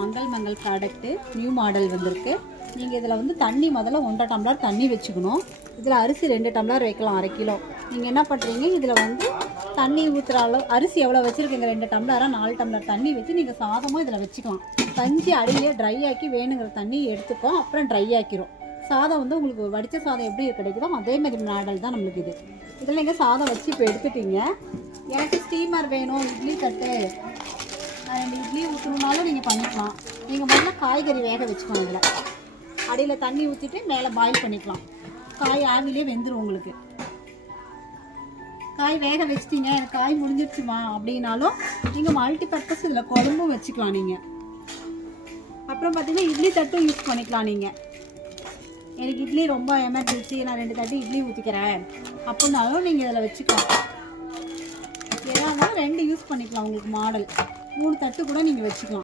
Mangal Mangal product new model வந்திருக்கு. நீங்கள் இதில் வந்து தண்ணி முதல்ல ஒன்றரை டம்ளர் தண்ணி வச்சுக்கணும். இதில் அரிசி ரெண்டு டம்ளர் வைக்கலாம் அரை கிலோ. நீங்கள் என்ன பண்ணுறீங்க இதில் வந்து தண்ணி ஊற்றுற அளவு அரிசி எவ்வளோ வச்சுருக்கீங்க? ரெண்டு டம்ளராக நாலு டம்ளர் தண்ணி வச்சு நீங்கள் சாதமாக இதில் வச்சுக்கலாம். கஞ்சி அடியிலே ட்ரை ஆக்கி வேணுங்கிற தண்ணி எடுத்துக்கோ அப்புறம் ட்ரை ஆக்கிரும். சாதம் வந்து உங்களுக்கு வடித்த சாதம் எப்படி கிடைக்குதோ அதே மாதிரி மாடல் தான் நம்மளுக்கு இது. இதில் நீங்கள் சாதம் வச்சு இப்போ எடுத்துட்டீங்க. எனக்கு ஸ்டீமர் வேணும் இட்லி தட்டு. ரெண்டு நீங்கள் பண்ணிக்கலாம். நீங்கள் முதல்ல காய்கறி வேக வச்சுக்கலாம் இதில். அடியில் தண்ணி ஊற்றிட்டு மேலே பாயில் பண்ணிக்கலாம். காய் ஆவிலே வெந்துடும் உங்களுக்கு. காய் வேக வச்சிட்டீங்க. எனக்கு காய் முடிஞ்சிருச்சுமா அப்படின்னாலும் நீங்கள் மல்டி பர்பஸ் இதில் குழம்பும் வச்சுக்கலாம் நீங்கள் அப்புறம் பார்த்தீங்கன்னா இட்லி தட்டும் யூஸ் பண்ணிக்கலாம் நீங்கள் எனக்கு இட்லி ரொம்ப எமர்ஜென்சி நான் ரெண்டு தட்டு இட்லி ஊற்றிக்கிறேன் அப்படின்னாலும் நீங்கள் இதில் வச்சுக்கலாம். ரெண்டு யூஸ் பண்ணிக்கலாம் உங்களுக்கு மாடல் மூணு தட்டு கூட நீங்கள் வச்சுக்கலாம்.